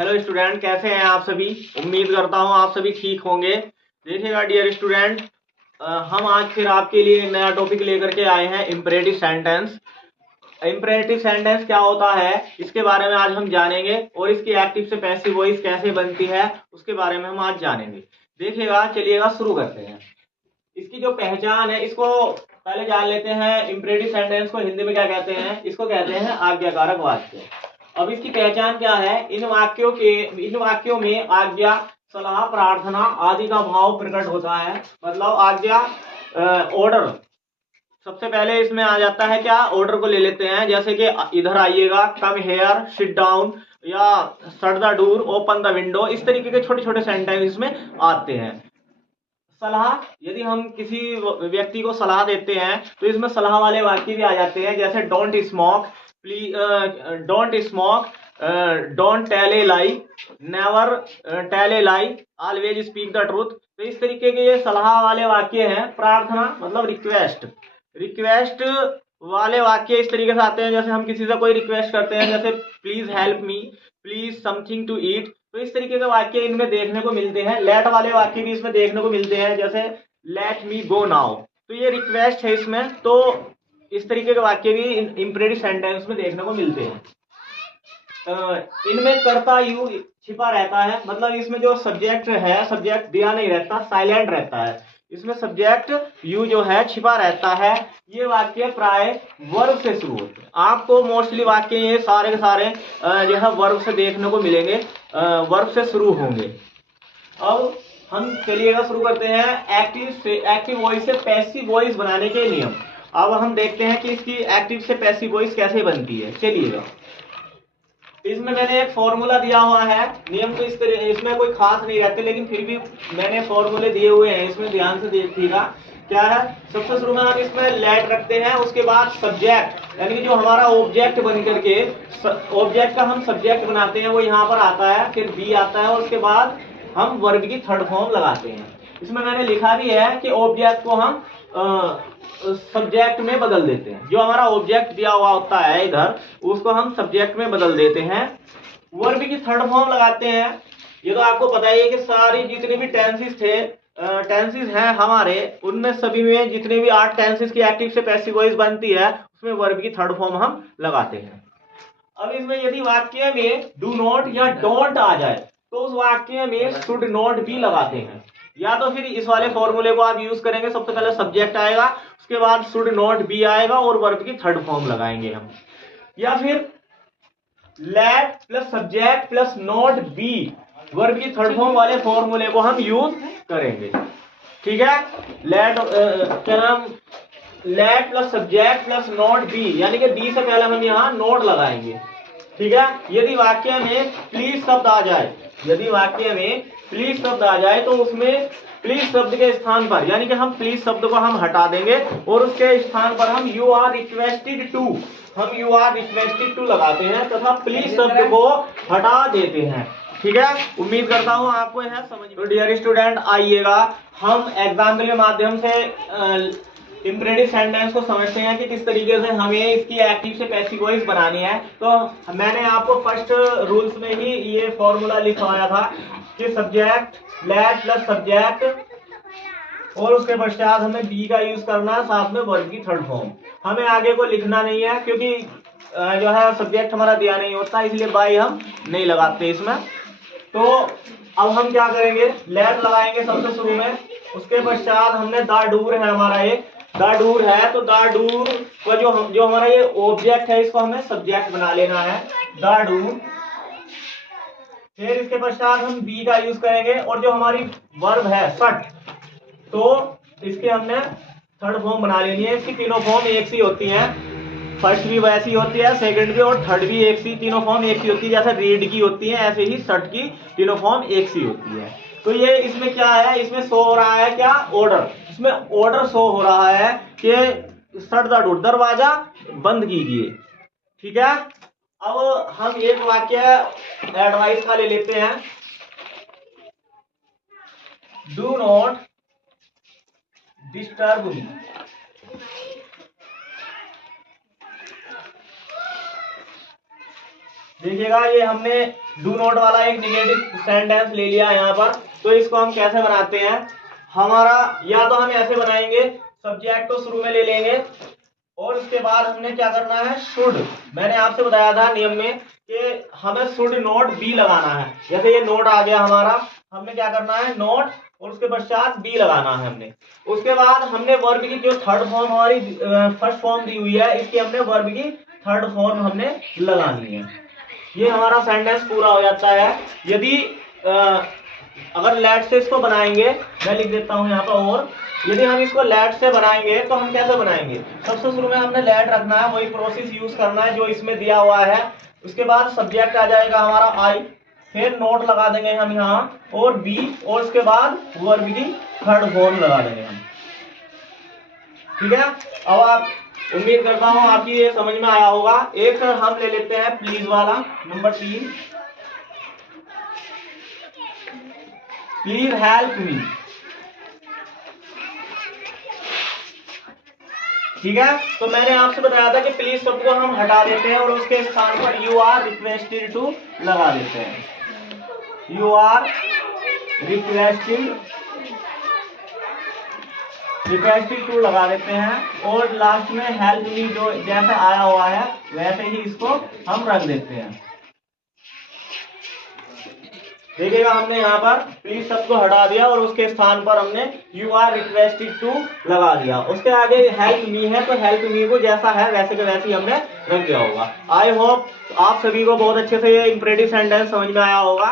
Hello student, कैसे हैं आप सभी। उम्मीद करता हूं आप सभी ठीक होंगे। देखिएगा डियर स्टूडेंट, हम आज फिर आपके लिए नया टॉपिक लेकर के आए हैं, इम्परेटिव सेंटेंस। इम्परेटिव सेंटेंस क्या होता है इसके बारे में आज हम जानेंगे, और इसकी एक्टिव से पैसिव वॉइस कैसे बनती है उसके बारे में हम आज जानेंगे। देखिएगा, चलिएगा शुरू करते हैं। इसकी जो पहचान है इसको पहले जान लेते हैं। इम्परेटिव सेंटेंस को हिंदी में क्या कहते हैं? इसको कहते हैं आज्ञाकारक वाक्य। अब इसकी पहचान क्या है? इन वाक्यों में आज्ञा, सलाह, प्रार्थना आदि का भाव प्रकट होता है। मतलब आज्ञा, ऑर्डर। सबसे पहले इसमें आ जाता है क्या? ऑर्डर को ले लेते हैं, जैसे कि इधर आइएगा, कम हेयर, सिट डाउन, या shut the door, open the window. इस तरीके के छोटे छोटे सेंटेंस इसमें आते हैं। सलाह, यदि हम किसी व्यक्ति को सलाह देते हैं तो इसमें सलाह वाले वाक्य भी आ जाते हैं, जैसे don't smoke, please don't smoke, don't tell a lie, never tell a lie, always speak the truth. तो इस तरीके के ये सलाह वाले वाक्य हैं। प्रार्थना मतलब रिक्वेस्ट। रिक्वेस्ट वाले वाक्य इस तरीके से आते हैं, जैसे हम किसी से कोई रिक्वेस्ट करते हैं, जैसे please help me, please something to eat. तो इस तरीके के वाक्य इनमें देखने को मिलते हैं। लेट वाले वाक्य भी इसमें देखने को मिलते हैं, जैसे लेट मी गो नाउ। तो ये रिक्वेस्ट है इसमें। तो इस तरीके के वाक्य भी इंपरेटिव सेंटेंस में देखने को मिलते हैं। इनमें कर्ता यू छिपा रहता है। मतलब इसमें जो सब्जेक्ट है, सब्जेक्ट दिया नहीं रहता, साइलेंट रहता है। इसमें सब्जेक्ट यू जो है छिपा रहता है। ये वाक्य प्राय वर्ब से शुरू होते हैं। आपको मोस्टली वाक्य ये सारे के सारे जो है वर्ब से देखने को मिलेंगे, वर्ब से शुरू होंगे। अब हम चलिएगा शुरू करते हैं एक्टिव वॉइस से पैसिव वॉइस बनाने के नियम। अब हम देखते हैं कि इसकी एक्टिव से पैसिव वॉइस कैसे बनती है। चलिएगा, इसमें मैंने एक फॉर्मूला दिया हुआ है। नियम तो इसमें कोई खास नहीं रहते, लेकिन फिर भी मैंने फॉर्मूले दिए हुए हैं, इसमें ध्यान से देखिएगा। क्या है? सबसे शुरू में हम इसमें लेट रखते हैं, उसके बाद सब्जेक्ट, यानी कि जो हमारा ऑब्जेक्ट बन करके ऑब्जेक्ट का हम सब्जेक्ट बनाते हैं वो यहाँ पर आता है, फिर बी आता है, और उसके बाद हम वर्ब की थर्ड फॉर्म लगाते हैं। इसमें मैंने लिखा भी है कि ऑब्जेक्ट को हम सब्जेक्ट में बदल देते हैं। जो हमारा ऑब्जेक्ट दिया हुआ होता है इधर, उसको हम सब्जेक्ट में बदल देते हैं। वर्ब की थर्ड फॉर्म लगाते हैं। ये तो आपको पता ही है कि सारी जितने भी टेंसेस हैं हमारे, उनमें सभी में जितने भी 8 टेंसेस की एक्टिव से पैसिव वॉइस बनती है, उसमें वर्ब की थर्ड फॉर्म हम लगाते हैं। अब इसमें यदि वाक्य में डू नॉट या डोंट आ जाए तो उस वाक्य में शुड नॉट भी लगाते हैं। या तो फिर इस वाले फॉर्मूले को आप यूज करेंगे, सबसे पहले सब्जेक्ट आएगा, उसके बाद शुड नॉट बी आएगा, और वर्ब की थर्ड फॉर्म लगाएंगे हम। या फिर late plus subject plus not be, verb की थर्ड फॉर्म वाले फॉर्मूले को हम यूज करेंगे। ठीक है? लेट क्या नाम, late plus subject plus not be, यानी कि बी से पहले हम यहाँ नॉट लगाएंगे। ठीक है? यदि वाक्य में प्लीज शब्द आ जाए, यदि वाक्य में प्लीज शब्द आ जाए तो उसमें प्लीज शब्द के स्थान पर, यानी कि हम प्लीज शब्द को हम हटा देंगे, और उसके स्थान पर हम यू आर रिक्वेस्टेड टू, हम यू आर रिक्वेस्टेड टू लगाते हैं तथा प्लीज शब्द को हटा देते हैं। ठीक है? उम्मीद करता हूं आपको यह समझ। तो डियर स्टूडेंट, आइएगा हम एग्जाम्पल के माध्यम से इम्परेटिव सेंटेंस को समझते हैं कि किस तरीके से हमें इसकी एक्टिव से पैसिव वॉइस बनानी है। तो मैंने आपको फर्स्ट रूल्स में ही ये फॉर्मूला लिखवाया था कि सब्जेक्ट लेट प्लस सब्जेक्ट, और उसके पश्चात हमें बी का यूज करना है, साथ में वर्ब की थर्ड फॉर्म। हमें आगे को लिखना नहीं है, क्योंकि जो है सब्जेक्ट हमारा दिया नहीं होता, इसलिए बाई हम नहीं लगाते इसमें। तो अब हम क्या करेंगे? लेट लगाएंगे सबसे शुरू में, उसके पश्चात हमने द डूर है हमारा, एक द डूर है, तो द डूर को जो हमारा ये ऑब्जेक्ट है, इसको हमें सब्जेक्ट बना लेना है, द डूर। फिर इसके पश्चात हम बी का यूज करेंगे, और जो हमारी वर्ब है सट, तो इसके हमने थर्ड फॉर्म बना लेनी है। इसकी तीनों फॉर्म एक सी होती हैं, फर्स्ट भी वैसी होती है, सेकंड भी और थर्ड भी एक सी, तीनों फॉर्म एक सी होती है। जैसे रीड की होती है, ऐसे ही शट की तीनों फॉर्म एक सी होती है। तो ये इसमें क्या है? इसमें शो हो रहा है क्या? ऑर्डर। इसमें ऑर्डर शो हो रहा है कि शट द डोर, दरवाजा बंद कीजिए। ठीक है? अब हम एक वाक्य एडवाइस का ले लेते हैं। Do not disturb me. देखिएगा ये हमने डू नॉट वाला एक निगेटिव सेंटेंस ले लिया यहाँ पर। तो इसको हम कैसे बनाते हैं, हमारा या तो हम ऐसे बनाएंगे, सब्जेक्ट को शुरू में ले लेंगे और उसके बाद हमने क्या करना है, शुड। मैंने आपसे बताया था नियम में कि हमें शुड नोट बी लगाना है। जैसे ये नोट आ गया हमारा, हमने क्या करना है, नोट और उसके पश्चात बी लगाना है हमने। उसके बाद हमने वर्ब की जो थर्ड फॉर्म हमारी फर्स्ट फॉर्म दी हुई है, इसकी हमने वर्ब की थर्ड फॉर्म हमने लगानी है। ये हमारा सेंटेंस पूरा हो जाता है। यदि अगर लेट से इसको बनाएंगे, मैं लिख देता हूं यहाँ पर, और यदि हम इसको लेट से बनाएंगे तो हम कैसे बनाएंगे, सबसे शुरू में हमने लेट रखना है, वही प्रोसेस यूज करना है जो इसमें दिया हुआ है। उसके बाद सब्जेक्ट आ जाएगा हमारा आई, फिर नोट लगा देंगे हम यहाँ और बी, और उसके बाद वर्ब की थर्ड फॉर्म लगा देंगे हम। ठीक है, अब आप, उम्मीद करता हूँ आपकी ये समझ में आया होगा। एक हम ले लेते हैं प्लीज वाला, नंबर 3, प्लीज हेल्प मी। ठीक है, तो मैंने आपसे बताया था कि प्लीज शब्द को हम हटा देते हैं और उसके स्थान पर यू आर रिक्वेस्टेड टू लगा देते हैं। यू आर रिक्वेस्टेड टू लगा देते हैं, और लास्ट में हेल्प मी जो जैसा आया हुआ है वैसे ही इसको हम रख देते हैं। देखिएगा हमने यहाँ पर प्लीज शब्द को हटा दिया और उसके स्थान पर हमने यू आर रिक्वेस्टेड टू लगा दिया। उसके आगे हेल्प मी है, तो हेल्प मी को जैसा है वैसे के वैसे ही हमने रख दिया होगा। आई होप आप सभी को बहुत अच्छे से ये इंप्रेटिव सेंटेंस समझ में आया होगा।